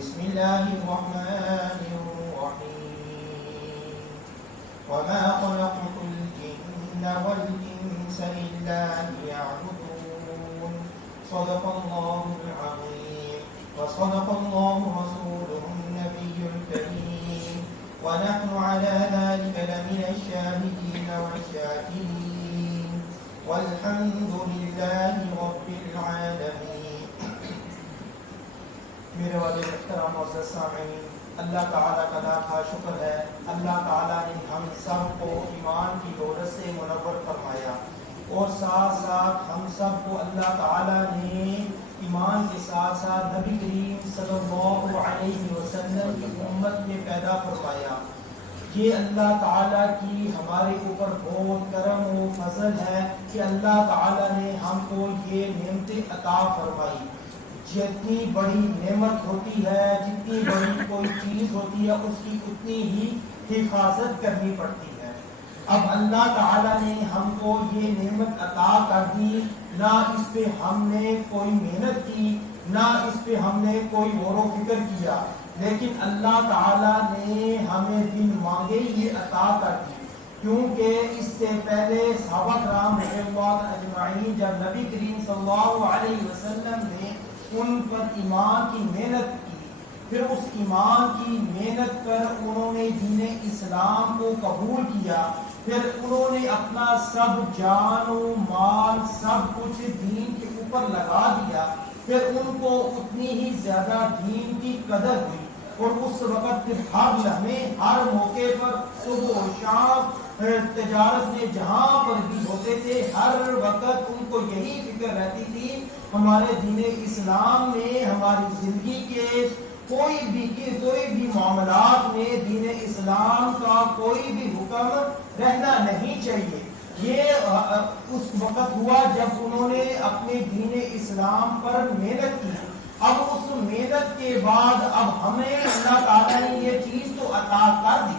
بسم الله الرحمن الرحيم وما خلقت الجن والإنس إلا ليعبدون صدق الله العظيم وصدق الله رسوله النبي الكريم ونحن على ذلك لمن الشاهدين والشاكرين والحمد لله رب العالمين. میرے والد محترم معزز سامعین، اللہ تعالیٰ کا لاکھا شکر ہے، اللہ تعالیٰ نے ہم سب کو ایمان کی دولت سے منور فرمایا اور ساتھ ساتھ ہم سب کو اللہ تعالیٰ نے ایمان کے ساتھ ساتھ نبی کریم صلی اللہ علیہ وسلم کی امت میں پیدا فرمایا. یہ اللہ تعالیٰ کی ہمارے اوپر بہت کرم و فضل ہے کہ اللہ تعالیٰ نے ہم کو یہ نعمتیں عطا فرمائی. جتنی بڑی نعمت ہوتی ہے، جتنی بڑی کوئی چیز ہوتی ہے، اس کی اتنی ہی حفاظت کرنی پڑتی ہے. اب اللہ تعالیٰ نے ہم کو یہ نعمت عطا کر دی، نہ اس پہ ہم نے کوئی محنت کی، نہ اس پہ ہم نے کوئی غور و فکر کیا، لیکن اللہ تعالیٰ نے ہمیں بن مانگے یہ عطا کر دی. کیونکہ اس سے پہلے صحابہ کرام رضی اللہ اجمعین جب نبی کریم صلی اللہ علیہ وسلم نے ان پر ایمان کی محنت کی، پھر اس ایمان کی محنت پر انہوں نے دین اسلام کو قبول کیا، پھر انہوں نے اپنا سب جان و مال سب کچھ دین کے اوپر لگا دیا، پھر ان کو اتنی ہی زیادہ دین کی قدر ہوئی. اور اس وقت پھر ہر لمحے ہر موقع پر صبح و شام تجارت میں جہاں پر بھی ہوتے تھے، ہر وقت ان کو یہی فکر رہتی تھی ہمارے دین اسلام میں ہماری زندگی کے کوئی بھی معاملات میں دین اسلام کا کوئی بھی حکم رہنا نہیں چاہیے. یہ اس وقت ہوا جب انہوں نے اپنے دین اسلام پر محنت کی. اب اس محنت کے بعد اب ہمیں اللہ تعالیٰ نے یہ چیز تو عطا کر دی.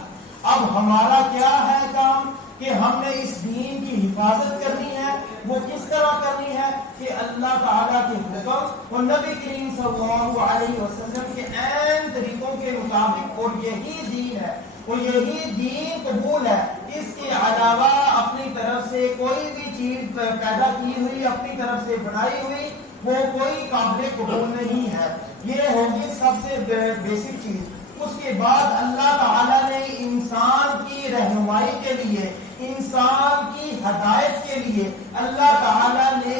اب ہمارا کیا ہے کام کہ ہم نے اس دین کی حفاظت کرنی ہے. وہ کس طرح کرنی ہے کہ اللہ تعالیٰ کے حکم اور نبی کریم صلی اللہ علیہ وسلم کے عین طریقوں کے مطابق، اور یہی دین ہے اور یہی دین قبول ہے. اس کے علاوہ اپنی طرف سے کوئی بھی چیز پیدا کی ہوئی، اپنی طرف سے بنائی ہوئی، وہ کوئی قابل قبول نہیں ہے. یہ ہوگی سب سے بیسک چیز. اس کے بعد اللہ تعالیٰ نے انسان کی رہنمائی کے لیے، انسان کی ہدایت کے لیے اللہ تعالیٰ نے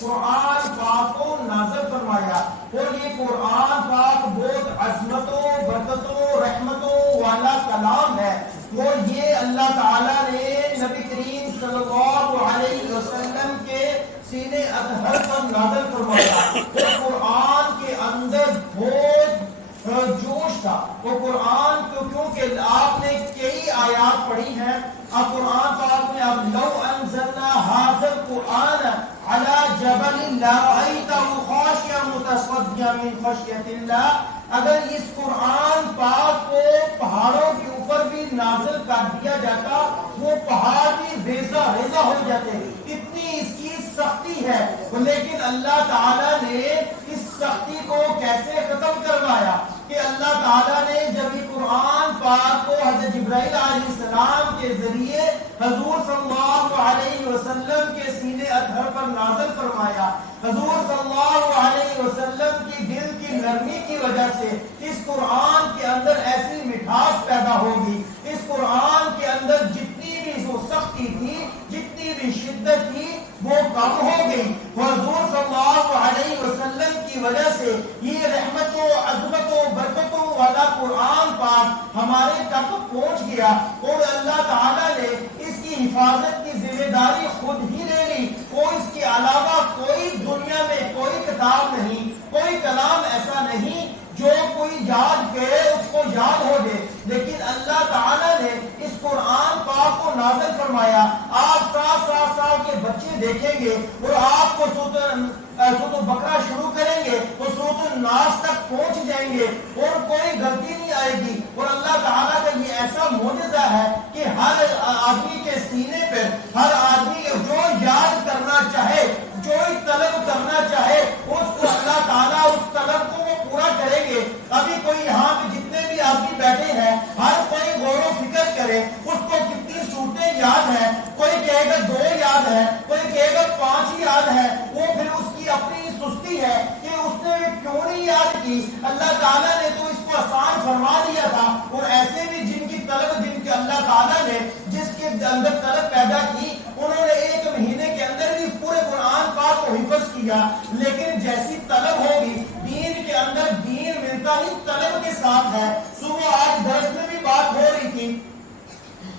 قرآن پاک کو نازل فرمایا. اور یہ قرآن پاک بہت عظمتوں، برکتوں، رحمتوں والا کلام ہے. اور یہ اللہ تعالیٰ نے نبی کریم صلی اللہ علیہ وسلم کے سینے اطہر پر نازل فرمایا. اور قرآن کے اندر بہت جوش تھا. وہ قرآن کو کیونکہ آپ نے کئی آیات پڑھی ہیں. اب قرآن پاک میں اب لو انزلنا هذا القرآن على جبل لرأيته خاشعا متصدعا من خشية الله، اگر اس قرآن پاک کو پہاڑوں کے اوپر بھی نازل کر دیا جاتا، وہ پہاڑ بھی ریزہ ریزہ ہو جاتے. اتنی اس کی سختی ہے. لیکن اللہ تعالیٰ نے اس سختی کو کیسے ختم کروایا کہ اللہ تعالیٰ نے جب یہ قرآن پاک کو حضرت جبرائیل علیہ السلام کے ذریعے حضور صلی اللہ علیہ وسلم کے سینے اطہر پر نازل فرمایا. حضور صلی اللہ علیہ وسلم کی دل کی نرمی کی وجہ سے اس قرآن کے اندر ایسی مٹھاس پیدا ہوگی. اس قرآن کے اندر جتنی بھی وہ سختی تھی، جتنی بھی شدت تھی، وہ کم ہو گئی. حضور صلی اللہ علیہ وسلم کی وجہ سے یہ رحمتوں، عظمتوں، برکتوں والا قرآن پاک ہمارے تک پہنچ گیا. اور اللہ تعالیٰ نے اس کی حفاظت کی ذمہ داری خود ہی لے لی. اور اس کے علاوہ کوئی دنیا میں کوئی کتاب نہیں، کوئی کلام ایسا نہیں جو کوئی یاد کرے اس کو یاد ہو جائے. لیکن اللہ تعالیٰ نے اس قرآن پاک کو نازل فرمایا. آپ 7 سال کے بچے دیکھیں گے اور آپ کو سورۃ البقرہ شروع کریں گے اور سورۃ الناس تک پہنچ جائیں گے اور کوئی غلطی نہیں آئے گی. اور اللہ تعالیٰ کا یہ ایسا معجزہ ہے کہ ہر آدمی کے سینے پر، ہر آدمی جو یاد کرنا چاہے، جو طلب کرنا چاہے، اس کو اللہ تعالیٰ اس طلب کو وہ پورا کریں گے. اب ابھی کوئی یہاں پہ جتنے بھی آدمی بیٹھے ہیں ہر کوئی غور و فکر کرے اس کو کتنی صورتیں یاد ہیں. کوئی کہے گا 2 یاد ہے, کوئی کہے گا 5 یاد ہے. وہ پھر اس کی اپنی سستی ہے کہ اس نے کیوں نہیں یاد کی. اللہ تعالیٰ نے تو اس کو آسان فرما دیا تھا. اور ایسے بھی جن کی طلب, جن کے اللہ تعالیٰ نے جس کے اندر طلب پیدا کی, انہوں نے 1 مہینے کے اندر بھی پورے قرآن پاک کو حفظ کیا. لیکن جیسی طلب ہوگی دین کے اندر, دین ملتا ہی طلب کے ساتھ ہے. صبح آج درس میں بھی بات ہو رہی تھی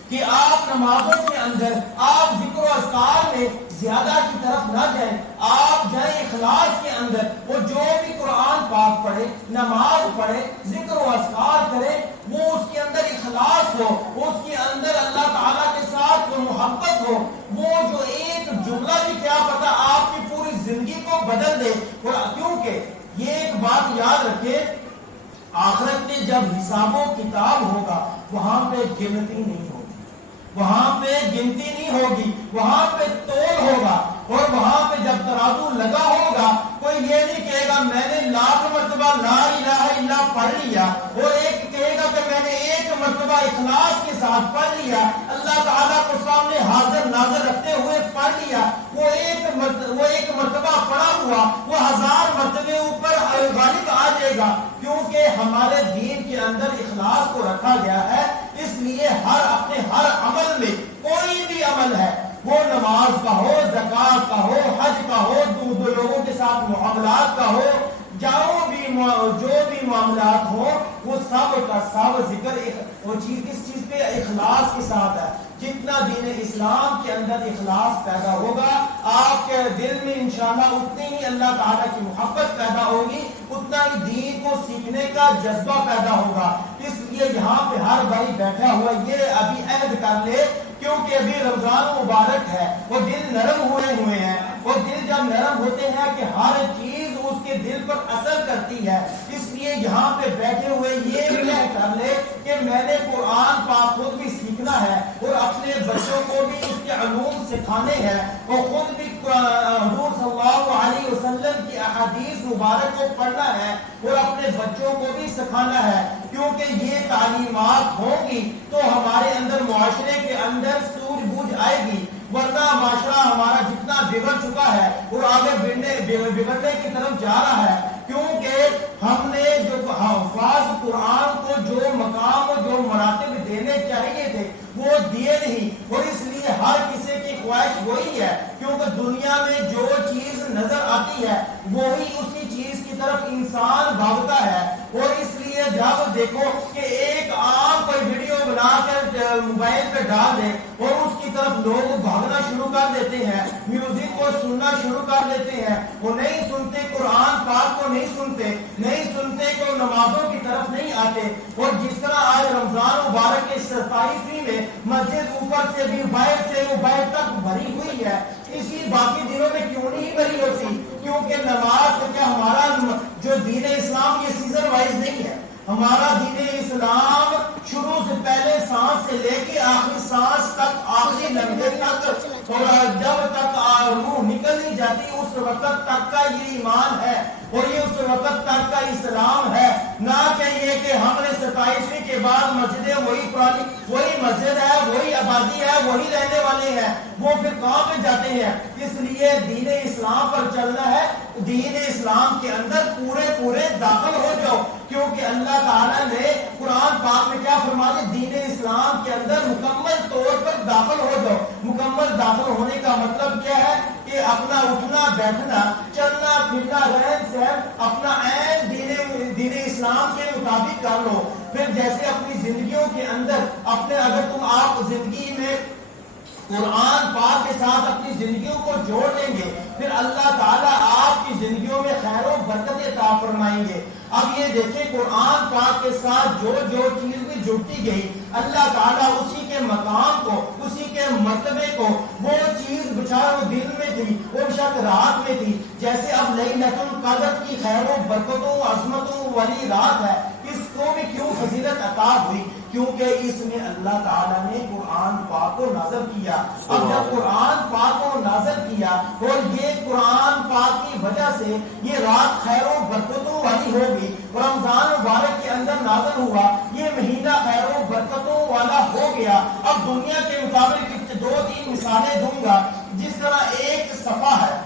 کہ آپ نمازوں کے اندر آپ ذکر و اذکار میں زیادہ کی طرف نہ جائیں, آپ جائیں اخلاص کے اندر. وہ جو بھی قرآن پاک پڑھے, نماز پڑھے, ذکر و اذکار کرے, وہ اس کے اندر اخلاص ہو, اس کے اندر اللہ تعالیٰ کے ساتھ محبت ہو. وہ جو ایک جملہ بھی کیا پتا آپ کی پوری زندگی کو بدل دے. کیونکہ یہ ایک بات یاد رکھے, آخرت میں جب حساب و کتاب ہوگا وہاں پہ گنتی نہیں ہوگی, وہاں پہ گنتی نہیں ہوگی, وہاں پہ تول ہوگا. اور وہاں پہ جب ترازو لگا ہوگا کوئی یہ نہیں کہے گا میں نے 1,00,000 مرتبہ لا الہ الا اللہ پڑھ لیا, اور ایک کہے گا کہ میں نے 1 مرتبہ اخلاص کے ساتھ پڑھ لیا, اللہ تعالیٰ کو سامنے حاضر ناظر رکھتے ہوئے پڑھ لیا. وہ ایک مرتبہ پڑھا ہوا وہ 1000 مرتبے اوپر غالب آ جائے گا. کیونکہ ہمارے دین کے اندر اخلاص کو رکھا گیا ہے. اس لیے اپنے ہر عمل میں, کوئی بھی عمل ہے, وہ نماز کا ہو, زکات کا ہو, حج کا ہو, دو لوگوں کے ساتھ معاملات کا ہو, جو بھی معاملات ہو, وہ سب کا سب ذکر وہ چیز کس چیز پہ, اخلاص کے ساتھ ہے. جتنا دین اسلام کے اندر اخلاص پیدا ہوگا آپ کے دل میں انشاءاللہ اتنی ہی اللہ تعالیٰ کی محبت پیدا ہوگی, اتنا ہی دین کو سیکھنے کا جذبہ پیدا ہوگا. اس لیے یہاں پہ ہر بھائی بیٹھا ہوا یہ ابھی عہد کر لے, کیونکہ ابھی رمضان مبارک ہے, وہ دل نرم ہوئے ہیں. وہ دل جب نرم ہوتے ہیں کہ ہر چیز اس کے دل پر اثر کرتی ہے. اس لیے یہاں پہ بیٹھے ہوئے یہ طے کر لے کہ میں نے قرآن پاک خود بھی سیکھنا ہے اور اپنے بچوں کو بھی اس کے علوم سکھانے ہیں, اور خود بھی حضور صلی اللہ علیہ وسلم کی احادیث مبارک کو پڑھنا ہے اور اپنے بچوں کو بھی سکھانا ہے. کیونکہ یہ تعلیمات ہوں گی تو ہمارے اندر معاشرے کے اندر سوجھ بوجھ آئے گی, ورنہ معاشرہ ہمارا جتنا بگڑ چکا ہے اور آگے بگڑنے کی طرف جا رہا ہے. کیونکہ ہم نے جو حفاظ قرآن کو جو مقام اور جو مراتب دینے چاہیے تھے وہ دیے نہیں. اور اس لیے ہر کسی کی خواہش وہی ہے, کیونکہ دنیا میں جو چیز نظر آتی ہے وہی اسی چیز کی طرف انسان بھاگتا ہے. اور اس لیے جب دیکھو کہ ایک عام کوئی ویڈیو بنا کر موبائل پہ ڈال دے اور اس کی طرف لوگ بھاگنا شروع کر دیتے ہیں, میوزک کو سننا شروع کر دیتے ہیں, وہ نہیں سنتے قرآن پاک کو, نہیں سنتے کہ نمازوں کی طرف نہیں آتے. اور جس طرح آج رمضان مبارک کے 27ویں میں مسجد اوپر سے بھی باہر سے وہ باہر تک بھری ہوئی ہے, اسی باقی دنوں میں کیوں نہیں بھری ہوتی؟ کیونکہ نماز کیا ہمارا جو دین اسلام یہ سیزن وائز نہیں ہے. ہمارا دین اسلام شروع سے پہلے سانس سے لے کے آخری سانس تک, آخری لمحے تک, اور جب تک روح نکل نہیں جاتی اس وقت تک کا یہ ایمان ہے اور یہ اس وقت تک کا اسلام ہے. نہ کہیے کہ ہم نے 27ویں کے بعد مسجدیں وہی پرانی, وہی مسجد ہے, وہی آبادی ہے, وہی رہنے والے ہیں, وہ پھر کہاں پہ جاتے ہیں؟ اس لیے دین اسلام پر چلنا ہے. دین اسلام کے اندر پورے داخل ہو جاؤ, کیونکہ اللہ تعالیٰ نے قرآن پاک میں کیا فرما دیا, دین اسلام کے اندر مکمل طور پر داخل ہو جاؤ. مکمل داخل ہونے کا مطلب کیا ہے کہ اپنا اٹھنا بیٹھنا, چلنا پھرنا, رہن سہن اپنا عین دین اسلام کے مطابق کر لو. پھر جیسے اپنی زندگیوں کے اندر اگر آپ زندگی میں قرآن پاک کے ساتھ اپنی زندگیوں کو جوڑ لیں گے, پھر اللہ تعالیٰ آپ کی زندگیوں میں خیر و برکت عطا فرمائیں گے. اب یہ دیکھیں قرآن پاک کے ساتھ جو چیز بھی جڑتی گئی, اللہ تعالیٰ اسی کے مقام کو, اسی کے مرتبے کو, وہ چیز بچارا وہ دل میں تھی, وہ شک رات میں تھی. جیسے اب لیلۃ القدر کی خیر و برکتوں عظمتوں والی رات ہے, اس کو بھی کیوں فضیلت عطا ہوئی؟ کیونکہ اس میں اللہ تعالیٰ نے قرآن پاک کو نازل کیا. اب جب قرآن پاک کو نازل کیا اور یہ قرآن پاک کی وجہ سے یہ رات خیر و برکتوں والی ہوگی, رمضان مبارک کے اندر نازل ہوا، یہ مہینہ خیر و برکتوں والا ہو گیا۔ اب دنیا کے مطابق 2-3 مثالیں دوں گا۔ جس طرح ایک صفحہ ہے،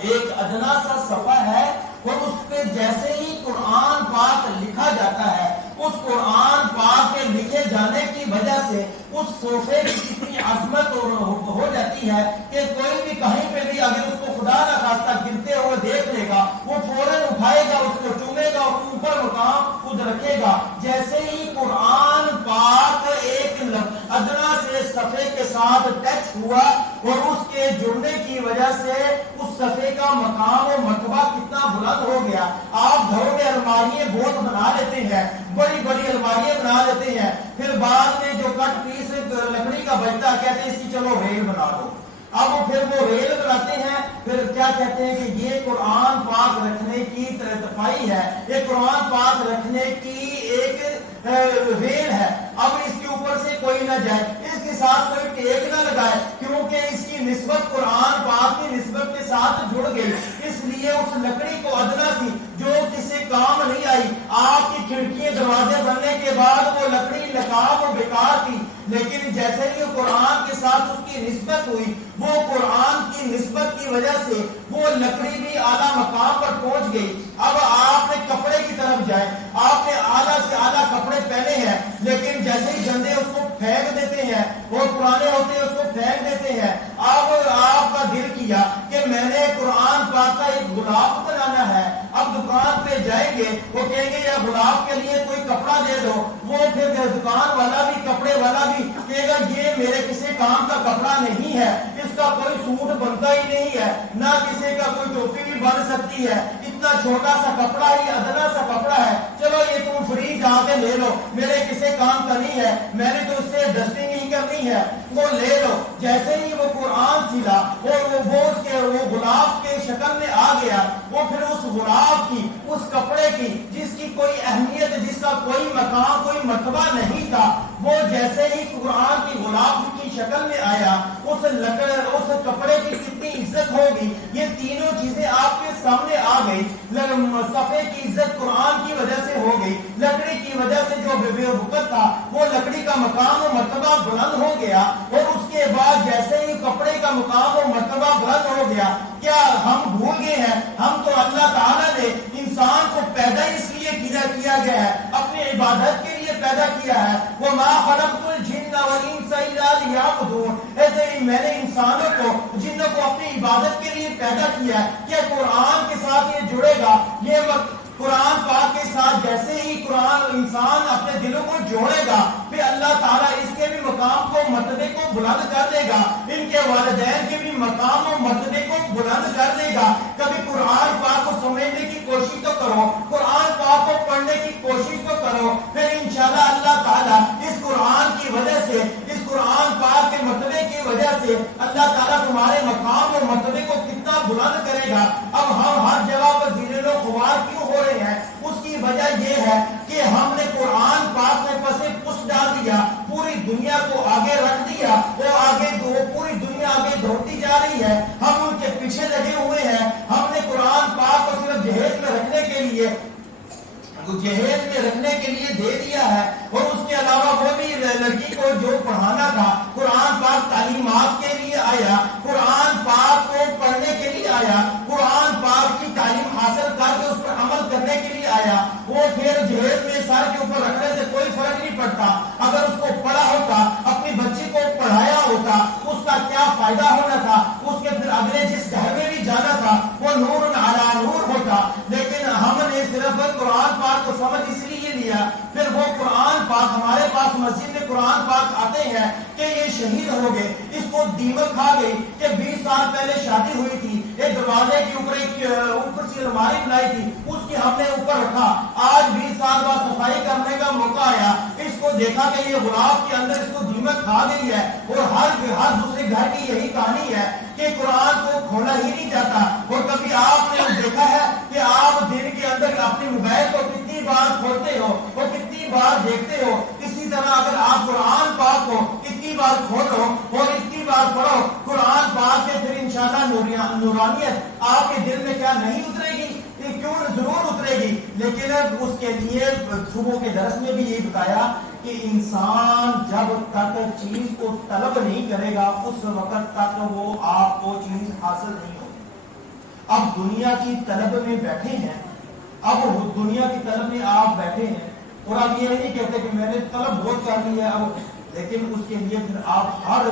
ایک ادنا سا صفحہ ہے، اور اس پہ جیسے ہی قرآن پاک لکھا جاتا ہے، اس قرآن پاک کے لکھے جانے کی وجہ سے اس صفحے کی کتنی عظمت ہو جاتی ہے کہ کوئی بھی کہیں پہ بھی اگر اس کو خدا نہ خواستہ گرتے ہوئے دیکھ لے گا، وہ فوراً اٹھائے گا، اس کو چومے گا اور اوپر مقام خود رکھے گا۔ جیسے ہی قرآن پاک ایک ادنا سے صفحے کے ساتھ ٹچ ہوا، اور اس کے جڑنے کی وجہ سے اس صفحے کا مقام و مرتبہ کتنا بلند ہو گیا۔ آپ گھروں میں الماریاں بہت بنا لیتے ہیں، بڑی بڑی الماریاں بنا لیتے ہیں، پھر بعد میں جو کٹ پیس لکڑی کا بچتا کہتے ہیں اس کی چلو ریل بنا دو۔ اب پھر وہ ریل بناتے ہیں، پھر کیا کہتے ہیں کہ یہ قرآن پاک رکھنے کی دفاعی ہے، یہ قرآن پاک رکھنے کی ایک ریل ہے، اب اس کے اوپر سے کوئی نہ جائے، اس کے ساتھ کوئی ٹیک نہ لگائے، کیونکہ اس کی نسبت قرآن پاک کی نسبت کے ساتھ جڑ گئی۔ اس لیے اس لکڑی کو ادنا سی جو کسی کام نہیں آئی، آپ کی کھڑکیاں دروازے بننے کے بعد وہ لکڑی نقاب و بیکار تھی، لیکن جیسے ہی قرآن کے ساتھ اس کی نسبت ہوئی، وہ قرآن کی نسبت کی وجہ سے وہ لکڑی بھی اعلیٰ مقام پر پہنچ گئی۔ اب آپ نے کپڑے کی طرف جائے، آپ نے اعلیٰ سے اعلیٰ کپڑے پہنے ہیں، لیکن جیسے ہی گندے اس کو پھینک دیتے ہیں اور پرانے ہوتے ہیں اس کو پھینک دیتے ہیں۔ اب آپ کا دل کیا کہ میں نے قرآن پاک کا ایک غلاف بنانا ہے، اب دکان پہ جائیں گے، وہ کہیں گے یا غلاف کے لیے کوئی کپڑا دے دو، وہ پھر دکان والا بھی کپڑے والا بھی کہے گا یہ میرے کسی کام کا کپڑا نہیں ہے، اس کا کوئی سوٹ بنتا ہی نہیں ہے، نہ کسی کا کوئی ٹوپی بھی بن سکتی ہے، اتنا چھوٹا سا کپڑا ہی ادنا سا کپڑا ہے، چلو یہ تم فری جا کے لے لو، میرے کسی کام کا نہیں ہے، میں نے تو اس سے ڈسٹنگ ہی کرنی ہے، وہ لے لو۔ جیسے ہی وہ قرآن سلا اور وہ غلاف کے شکل میں آ گیا، وہ پھر اس غلاف کی، اس کپڑے کی جس کی کوئی اہمیت، جس کا کوئی مقام، کوئی مرتبہ نہیں تھا، وہ جیسے ہی قرآن کی غلاف کی شکل میں آیا، اس کپڑے کی کتنی عزت ہوگی۔ یہ تینوں چیزیں آپ کے سامنے آ گئی۔ صفحے کی عزت قرآن کی وجہ سے ہو گئی، لکڑی کی وجہ سے جو بے وقت تھا وہ لکڑی کا مقام و مرتبہ بلند ہو گیا، اور اس کے بعد جیسے ہی کپڑے کا مقام و مرتبہ بلند ہو گیا، کیا ہم بھول گئے ہیں؟ ہم تو اللہ تعالیٰ نے انسان کو پیدا اس لیے کیا گیا ہے، اپنی عبادت کے لیے پیدا کیا ہے۔ وَمَا خَلَقْتُ الْجِنَّ وَالْإِنسَ إِلَّا لِيَعْبُدُونِ، میں نے انسانوں کو، جنوں کو اپنی عبادت کے لیے پیدا کیا ہے۔ کیا قرآن کے ساتھ یہ جڑے گا؟ یہ قرآن پاک کے ساتھ جیسے ہی قرآن انسان اپنے دلوں کو جوڑے گا، پھر اللہ تعالیٰ اس کے بھی مقام کو، مرتبے کو بلند کر دے گا، ان کے والدین کے بھی مقام و مرتبے کو بلند کر دے گا۔ کبھی قرآن پاک کو سمجھنے کی کوشش تو کرو، قرآن پاک کو پڑھنے کی کوشش تو کرو، پھر انشاءاللہ اللہ تعالیٰ اس قرآن کی وجہ سے، اس قرآن پاک کے مرتبے کی وجہ سے اللہ تعالیٰ تمہارے مقام و مرتبے کو کتنا بلند کرے گا۔ اب ہم ہر جگہ پر ذلیل و خوار کیوں ہو رہے ہیں؟ اس کی وجہ یہ ہے کہ ہم نے قرآن پاک میں پسے پشت ڈال دیا، پوری دنیا کو آگے رکھ دیا، پوری دنیا آگے دھوتی جا رہی ہے، ہم ان کے پیچھے لگے ہوئے ہیں۔ ہم نے قرآن پاک کو صرف جہیز میں رکھنے کے لیے دے دیا ہے، اور اس کے علاوہ وہ بھی لڑکی کو جو پڑھانا تھا، قرآن پاک تعلیمات کے لیے آیا، قرآن پاک کو پڑھنے کے لیے آیا، قرآن پاک کی تعلیم حاصل کر کے اس پر عمل کرنے کے لیے آیا، وہ پھر جہیز میں سر کے اوپر رکھنے سے کوئی فرق نہیں پڑتا۔ اگر اس کو پڑھا ہوتا، اپنی بچی کو پڑھایا ہوتا، اس کا کیا فائدہ ہونا تھا؟ اس کے پھر اگلے جس گھر میں بھی جانا تھا وہ نور علی نور ہوتا، لیکن ہم نے صرف قرآن پاک کو سمجھ اس لیے لیا، پھر وہ قرآن پاک ہمارے پاس مسجد میں قرآن پاک آتے ہیں کہ یہ شہید ہو گئے، اس کو دیمک کھا گئی کہ 20 سال پہلے شادی ہوئی تھی، ایک دروازے کے اوپر سی الماری بنائی تھی، اس کی ہم نے اوپر رکھا، آج 20 سال بعد صفائی کرنے کا موقع آیا، اس کو دیکھا کہ یہ غلاف کے اندر اس کو دیمک کھا گئی ہے، اور ہر دوسرے گھر کی یہی کہانی ہے کہ قرآن کو کھولا ہی نہیں جاتا۔ اور کبھی آپ نے دیکھا ہے کہ آپ دن کے اندر اپنے موبائل کو کتنی بار کھولتے ہو اور کتنی بار دیکھتے ہو؟ اسی طرح اگر آپ قرآن پاک کو کتنی بار کھولو اور اتنی بار پڑھو قرآن پاک کے، پھر انشاءاللہ نورانیت آپ کے دل میں کیا نہیں اترے گی؟ ضرور اترے گی، لیکن اس کے لیے صبح کے درس میں بھی یہی بتایا کہ انسان جب تک چیز کو طلب نہیں کرے گا اس وقت تک وہ آپ کو چیز حاصل نہیں ہوگی۔ اب دنیا کی طلب میں بیٹھے ہیں، اب دنیا کی طلب میں آپ بیٹھے ہیں اور آپ یہ نہیں کہتے کہ میں نے طلب بہت کر لی ہے اب، لیکن اس کے لیے پھر آپ ہر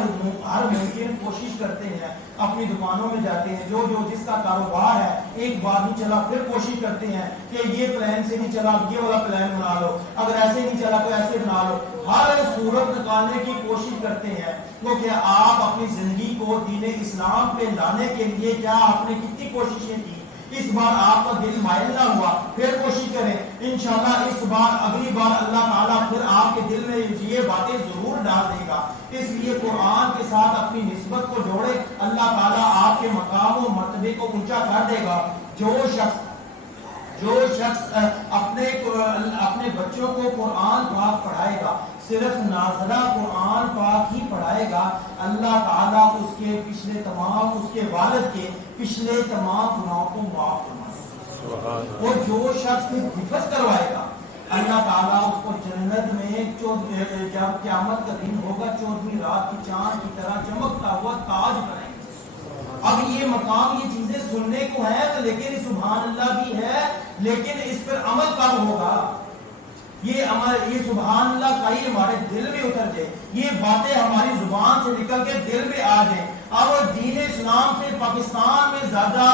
ممکن کوشش کرتے ہیں، اپنی دکانوں میں جاتے ہیں، جو جس کا کاروبار ہے ایک بار نہیں چلا پھر کوشش کرتے ہیں کہ یہ پلان سے نہیں چلا یہ والا پلان بنا لو، اگر ایسے نہیں چلا تو ایسے بنا لو، ہر صورت نکالنے کی کوشش کرتے ہیں، کیونکہ آپ اپنی زندگی کو دین اسلام پہ لانے کے لیے کیا آپ نے کتنی کوششیں کی۔ اس بار آپ کا دل مائل نہ ہوا پھر کوشش کریں، انشاءاللہ اس بار اگلی بار اللہ تعالیٰ پھر آپ کے دل میں یہ باتیں ضرور ڈال دے گا۔ اس لیے قرآن کے ساتھ اپنی نسبت کو جوڑے، اللہ تعالیٰ آپ کے مقام و مرتبے کو اونچا کر دے گا۔ جو شخص اپنے بچوں کو قرآن پاک پڑھائے گا، صرف نازلہ قرآن پاک ہی پڑھائے گا، اللہ تعالیٰ اس کے والد کے پچھلے تمام گناہوں کو معاف فرمائے گا۔ اور جو شخص حفظ کروائے گا، اللہ تعالیٰ اس کو جنت میں جب قیامت کا دن ہوگا 14ویں رات کی چاند کی طرح چمکتا ہوا تاج بنائے گا۔ اب یہ مقام یہ چیزیں سننے کو ہے تو لیکن سبحان اللہ بھی ہے، لیکن اس پر عمل کب ہوگا؟ یہ سبحان اللہ کا ہی ہمارے دل میں اتر جائے، یہ باتیں ہماری زبان سے نکل کے دل میں آ جائیں۔ اب دین اسلام سے پاکستان میں زیادہ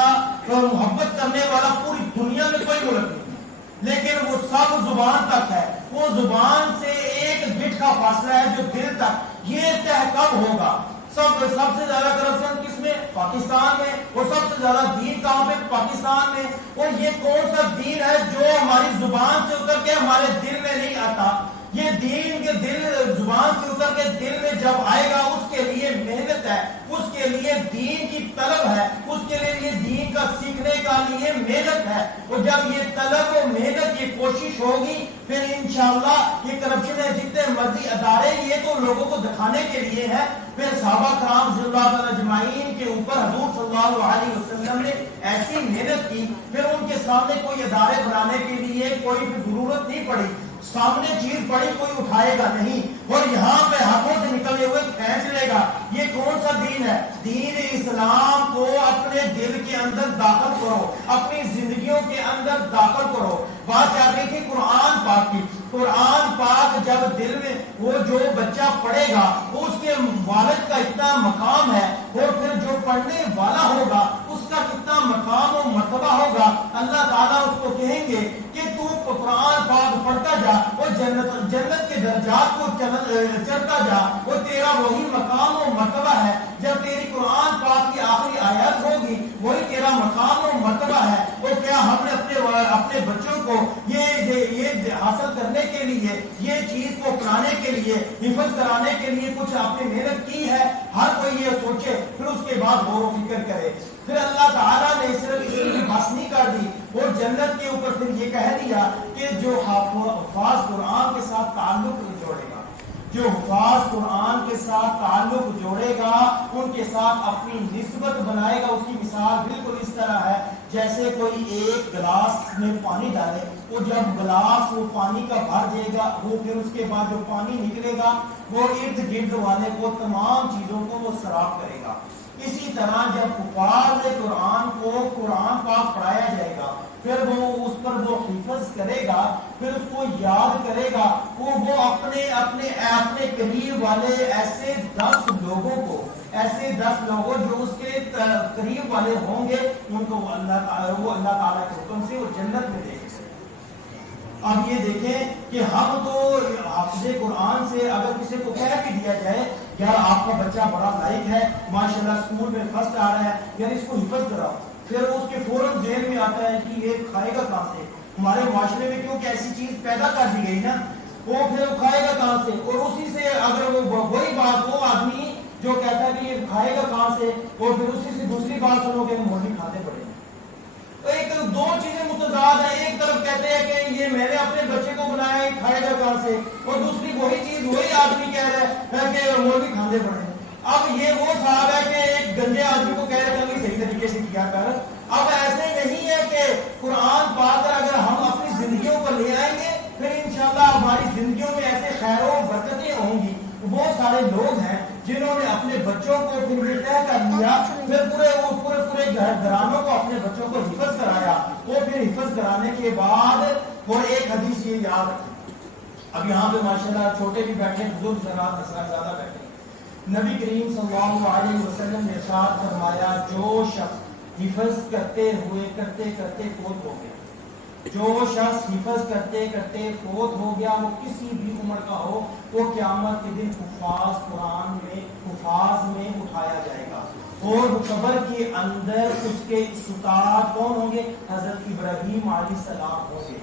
محبت کرنے والا پوری دنیا میں کوئی ملک نہیں، لیکن وہ سب زبان تک ہے، وہ زبان سے ایک بٹ کا فاصلہ ہے جو دل تک۔ یہ طے کب ہوگا؟ سب سے زیادہ کرپشن کس میں؟ پاکستان میں۔ اور سب سے زیادہ دین کہاں پہ؟ پاکستان میں۔ اور یہ کون سا دین ہے جو ہماری زبان سے اتر کے ہمارے دل میں نہیں آتا؟ یہ دین کے دل زبان سے اتر کے دل میں جب آئے گا اس کے لیے محنت ہے، اس کے لیے دین کی طلب ہے، اس کے لیے دین کا سیکھنے کا لیے محنت ہے۔ اور جب یہ طلب و محنت یہ کوشش ہوگی پھر انشاءاللہ یہ کرپشن ہے جتنے مرضی ادارے یہ تو لوگوں کو دکھانے کے لیے ہے، پھر صحابہ کرام رضی اللہ تعالی اجمعین کے اوپر حضور صلی اللہ علیہ وسلم نے ایسی محنت کی، پھر ان کے سامنے کوئی ادارے بنانے کے لیے کوئی بھی ضرورت نہیں پڑی، سامنے چیز پڑی کوئی اٹھائے گا نہیں اور یہاں پہ ہاتھوں سے نکلے ہوئے کھینچ لے گا۔ یہ کون سا دین ہے؟ دین اسلام کو اپنے دل کے اندر داخل کرو، اپنی زندگیوں کے اندر داخل کرو۔ بات چل رہی تھی قرآن پاک کی، قرآن پاک جب دل میں وہ جو بچہ پڑھے گا اس کے والد کا اتنا مقام ہے، اور پھر جو پڑھنے والا ہوگا اس کا کتنا مقام و مرتبہ ہوگا۔ اللہ تعالیٰ اس کو کہیں گے کہ تو قرآن پاک پڑھتا جا اور جنت کے درجات کو چڑھتا جا، اور تیرا وہی مقام و مرتبہ ہے۔ جب تیری قرآن پاک کی آخری آیت ہوگی وہی تیرا مقام و مرتبہ ہے۔ اور کیا ہم نے اپنے بچوں کو یہ حاصل کرنے کے لیے، یہ چیز کو اپنانے کے لیے، حفظ کرانے کے لیے کچھ آپ نے محنت کی ہے؟ ہر کوئی یہ سوچے پھر اس کے بعد غور و فکر کرے۔ پھر اللہ تعالیٰ نے صرف اس کی بس نہیں کر دی اور جنت کے اوپر پھر یہ کہہ دیا کہ جو حفاظ قرآن کے ساتھ تعلق جوڑے گا، جو حفاظ قرآن کے ساتھ تعلق جوڑے گا، ان کے ساتھ اپنی نسبت بنائے گا۔ اس کی مثال بالکل اس طرح ہے جیسے کوئی ایک گلاس میں پانی ڈالے، اور جب گلاس وہ پانی کا بھر جائے گا، وہ پھر اس کے بعد جو پانی نکلے گا وہ ارد گرد والے کو تمام چیزوں کو وہ سراب کرے گا۔ اسی طرح جب حفاظ قرآن کو قرآن پاک پڑھایا جائے گا، پھر وہ اس پر وہ حفظ کرے گا، پھر اس کو یاد کرے گا، وہ اپنے قریب والے ایسے 10 لوگوں جو اس کے قریب والے ہوں گے ان کو اللہ تعالیٰ کے حکم سے وہ جنت میں دے گا۔ اب یہ دیکھیں کہ ہم تو حافظ قرآن سے اگر کسی کو کہہ کے دیا جائے یار آپ کا بچہ بڑا لائق ہے، ماشاءاللہ اسکول میں فرسٹ آ رہا ہے، یار اس کو حفظ کراؤ، پھر اس کے فوراً ذہن میں آتا ہے کہ یہ کھائے گا کہاں سے؟ ہمارے معاشرے میں کیونکہ ایسی چیز پیدا کر دی گئی نا، وہ پھر وہ کھائے گا کہاں سے؟ اور اسی سے اگر وہی بات وہ آدمی جو کہتا ہے کہ یہ کھائے گا کہاں سے، اور پھر اسی سے دوسری بات سنو گے مرغی کھاتے پڑے گا۔ تو ایک دو چیزیں متضاد ہیں، ایک طرف کہتے ہیں کہ یہ میں نے اپنے بچے کو بنایا ہے کھائے گا کہاں سے، اور دوسری وہی چیز وہی آدمی کہہ رہا ہے کہ مرغی کھاتے پڑے۔ اب یہ وہ صاحب ہے کہ ایک گندے آدمی کو کہہ رہے ہیں کہ صحیح طریقے سے کیا کر۔ اب ایسے نہیں ہے کہ قرآن پاک کر اگر ہم اپنی زندگیوں کو لے آئیں گے پھر انشاءاللہ ہماری زندگیوں میں ایسے خیر و برکتیں ہوں گی. بہت سارے لوگ ہیں جنہوں نے اپنے بچوں کو پھر یہ طے کر لیا، پھر پورے گھرانوں کو اپنے بچوں کو حفظ کرایا. وہ پھر حفظ کرانے کے بعد وہ ایک حدیث یہ یاد رکھیں. اب یہاں پہ ماشاءاللہ چھوٹے بھی بیٹھے ہیں، بزرگ زیادہ بیٹھے ہیں. نبی کریم صلی اللہ علیہ وسلم نے ارشاد فرمایا جو شخص حفظ کرتے ہوئے کرتے کرتے فوت ہو گیا، جو شخص حفظ کرتے کرتے فوت ہو گیا وہ کسی بھی عمر کا ہو، وہ قیامت کے دن حفاظ میں اٹھایا جائے گا اور قبر کے اندر اس کے ستار کون ہوں گے؟ حضرت ابراہیم علیہ السلام ہوں گے.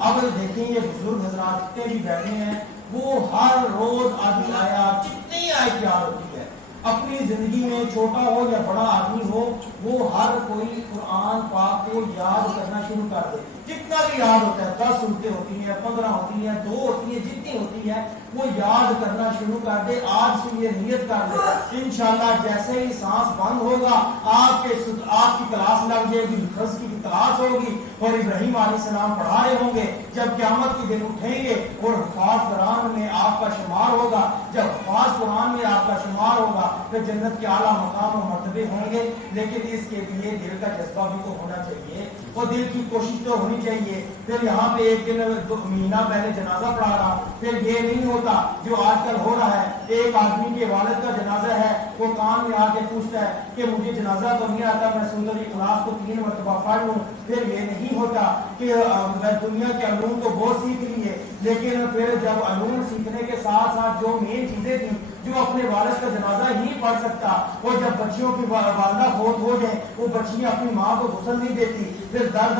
اب دیکھیں یہ بزرگ حضرات جتنے بھی بیٹھے ہیں وہ ہر روز آدھی آیات جتنی آیت یاد ہوتی ہے اپنی زندگی میں، چھوٹا ہو یا بڑا آدمی ہو، وہ ہر کوئی قرآن پاک کو یاد کرنا شروع کر دے. جتنا بھی یاد ہوتا ہے، 10 صورتیں ہوتی ہیں، 15 ہوتی ہیں، 2 ہوتی ہیں، جتنی ہوتی ہے وہ یاد کرنا شروع کر دے. آج سے یہ نیت کر دے انشاءاللہ جیسے ہی سانس بند ہوگا آپ کی کلاس لگ جائے گی، حفظ کی کلاس ہوگی اور ابراہیم علیہ السلام پڑھا رہے ہوں گے. جب قیامت کے دن اٹھیں گے اور حفاظ قرآن میں آپ کا شمار ہوگا، جب حفاظ قرآن میں آپ کا شمار ہوگا پھر جنت کے اعلیٰ مقام و مرتبے ہوں گے. لیکن اس کے لیے دل کا جذبہ بھی تو ہونا چاہیے اور دل کی کوشش تو ہونی چاہیے. پھر یہاں پہ ایک دن 2 مہینہ پہلے جنازہ پڑھا رہا، پھر یہ نہیں ہوتا جو آج کل ہو رہا ہے. ایک آدمی کے والد کا جنازہ ہے، وہ کام میں آ کے پوچھتا ہے کہ مجھے جنازہ تو نہیں آتا، میں سورۃ اخلاص کو 3 مرتبہ پڑھ لوں. پھر یہ نہیں ہوتا کہ میں دنیا کے علوم کو بہت سیکھ لیے، لیکن پھر جب علوم سیکھنے کے ساتھ ساتھ جو مین چیزیں تھیں جو اپنے والد کا جنازہ ہی پڑھ سکتا، اور جب بچیوں کی والدہ فوت ہو جائیں وہ بچیاں اپنی ماں کو غسل نہیں دیتی، پھر در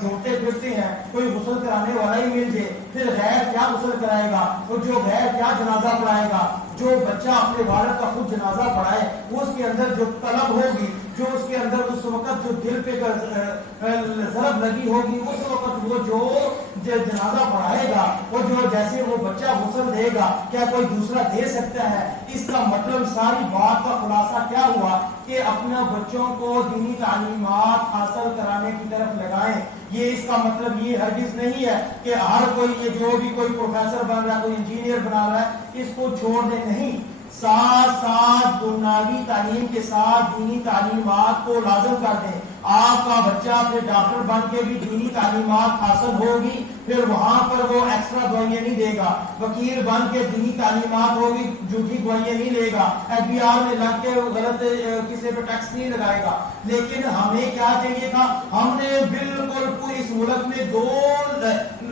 جوڑتے پھرتے ہیں کوئی غسل کرانے والا ہی مل جائے، پھر غیر کیا غسل کرائے گا اور جو غیر کیا جنازہ پڑھائے گا. جو بچہ اپنے والد کا خود جنازہ پڑھائے اس کے اندر جو طلب ہوگی، جو اس کے اندر اس وقت جو دل پہ ضرب لگی ہوگی، اس وقت وہ جو جنازہ پڑھائے گا اور جو جیسے وہ بچہ غسل دے گا کیا کوئی دوسرا دے سکتا ہے؟ اس کا مطلب ساری بات کا خلاصہ کیا ہوا کہ اپنا بچوں کو دینی تعلیمات حاصل کرانے کی طرف لگائیں. یہ اس کا مطلب یہ ہرگز نہیں ہے کہ ہر کوئی یہ جو بھی کوئی پروفیسر بن رہا ہے، کوئی انجینئر بنا رہا ہے، اس کو چھوڑ دیں. نہیں، ساتھ ساتھ دنیاوی تعلیم کے ساتھ دینی تعلیمات کو لازم کر دیں. آپ کا بچہ پھر ڈاکٹر بن کے بھی دینی تعلیمات حاصل ہوگی، پھر وہاں پر وہ ایکسٹرا دوائیاں نہیں دے گا. وکیل بن کے دینی تعلیمات ہوگی، جھوٹی دوائیاں نہیں لے گا. FBI میں لگ کے غلط کسی پہ ٹیکس نہیں لگائے گا. لیکن ہمیں کیا چاہیے تھا؟ ہم نے بالکل پوری اس ملک میں 2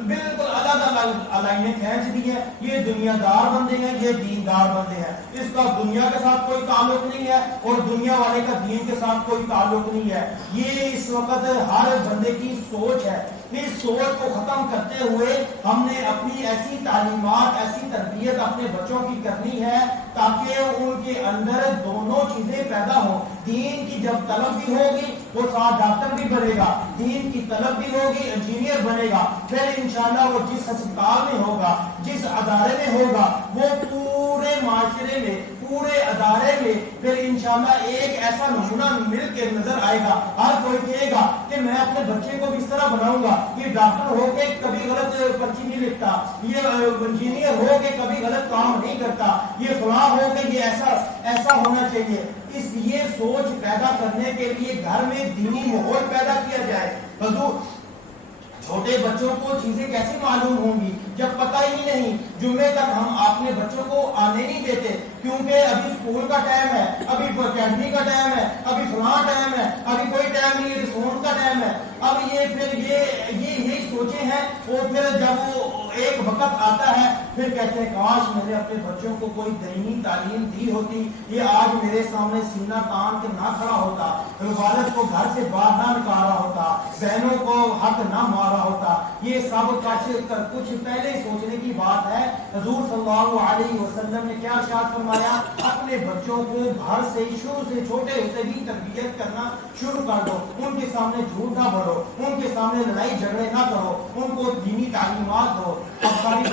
بالکل الگ الگ لائنیں کھینچ دی ہیں. یہ دنیا دار بندے ہیں، یہ دیندار بندے ہیں. اس کا دنیا کے ساتھ کوئی تعلق نہیں ہے اور دنیا والے کا دین کے ساتھ کوئی تعلق نہیں ہے. یہ اس وقت ہر بندے کی سوچ ہے. اس سوچ کو ختم کرتے ہوئے ہم نے اپنی ایسی تعلیمات، ایسی تربیت اپنے بچوں کی کرنی ہے تاکہ ان کے اندر دونوں چیزیں پیدا ہوں. دین کی جب طلب بھی ہوگی وہ ساتھ ڈاکٹر بھی بنے گا، دین کی طلب بھی ہوگی انجینئر بنے گا. پھر انشاءاللہ وہ جس ہسپتال میں ہوگا، جس ادارے میں ہوگا، وہ پورے معاشرے میں، پورے ادارے میں پھر انشاءاللہ ایک ایسا نمونہ مل کے نظر آئے گا. ہر کوئی کہے گا کہ میں اپنے بچے کو بھی اس طرح بناؤں گا، یہ ڈاکٹر ہو کے کبھی غلط پرچی نہیں لکھتا، یہ انجینئر ہو کے کبھی غلط کام نہیں کرتا، یہ فلاں ہو کے یہ ایسا ہونا چاہیے. اس لیے سوچ پیدا کرنے کے لیے گھر میں دینی ماحول پیدا کیا جائے. حضور چھوٹے بچوں کو چیزیں کیسے معلوم ہوں گی جب پتہ ہی نہیں؟ جمعے تک ہم اپنے بچوں کو آنے نہیں دیتے کیونکہ ابھی اسکول کا ٹائم ہے، ابھی اکیڈمی کا ٹائم ہے، ابھی فلاں ٹائم ہے، ابھی کوئی ٹائم نہیں، رسون کا ٹائم ہے. اب یہ پھر یہی سوچیں ہیں. اور پھر جب وہ ایک وقت آتا ہے پھر کہتے ہیں کاش میں نے اپنے بچوں کو کوئی دینی تعلیم دی ہوتی، یہ آج میرے سامنے سینہ تان کے نہ کھڑا ہوتا، والد کو گھر سے باہر نہ نکالا ہوتا، بہنوں کو حق نہ مارا ہوتا. یہ سب کچھ پہلے سوچنے کی بات ہے. حضور صلی اللہ علیہ وسلم نے کیا ارشاد فرمایا؟ اپنے بچوں کو گھر سے شروع سے چھوٹے ہوتے بھی تربیت کرنا شروع کر دو. ان کے سامنے جھوٹ نہ بولو، ان کے سامنے لڑائی جھگڑے نہ کرو، ان کو دینی تعلیمات دو. اب ساری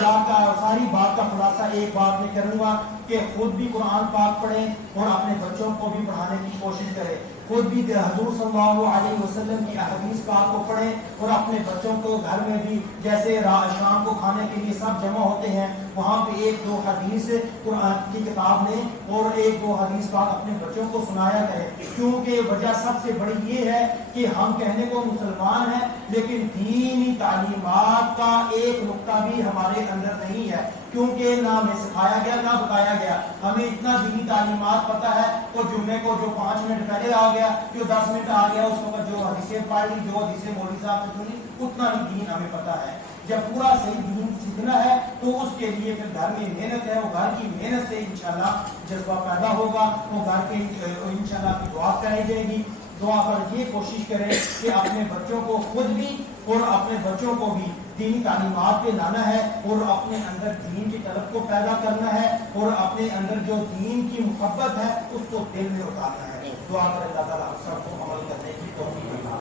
بات کا خلاصہ ایک بات میں کروں گا کہ خود بھی قرآن پاک پڑھیں اور اپنے بچوں کو بھی پڑھانے کی کوشش کریں. خود بھی حضور صلی اللہ علیہ وسلم کی احادیث پاک کو پڑھیں اور اپنے بچوں کو گھر میں بھی جیسے شام کو کھانے کے لیے سب جمع ہوتے ہیں وہاں پہ ایک دو حدیث قرآن کی کتاب لیں اور ایک دو حدیث پاک اپنے بچوں کو سنایا کریں، کیونکہ وجہ سب سے بڑی یہ ہے کہ ہم کہنے کو مسلمان ہیں لیکن دینی تعلیمات کا ایک نقطہ بھی ہمارے اندر نہیں ہے، کیونکہ نہ ہمیں سکھایا گیا نہ بتایا گیا۔ ہمیں اتنا دینی تعلیمات پتہ ہے وہ جمعے کو جو 5 منٹ پہلے آ گیا جو 10 منٹ آ گیا اس وقت جو حدیثیں پڑھ لی جو حدیثیں مولوی صاحب سے سنی اتنا ہی دین ہمیں پتہ ہے۔ جب پورا صحیح دین سیکھنا ہے تو اس کے لیے پھر گھر میں محنت ہے، وہ گھر کی محنت سے انشاءاللہ جذبہ پیدا ہوگا، وہ گھر کے انشاءاللہ کی دعا کرائی جائے گی۔ دعا پر یہ کوشش کریں کہ اپنے بچوں کو خود بھی اور اپنے بچوں کو بھی دینی تعلیمات پہ لانا ہے اور اپنے اندر دین کی طرف کو پیدا کرنا ہے اور اپنے اندر جو دین کی محبت ہے اس کو دل میں اتارنا ہے۔ دعا کریں اللہ تعالیٰ سب کو عمل کرنے کی توفیق عطا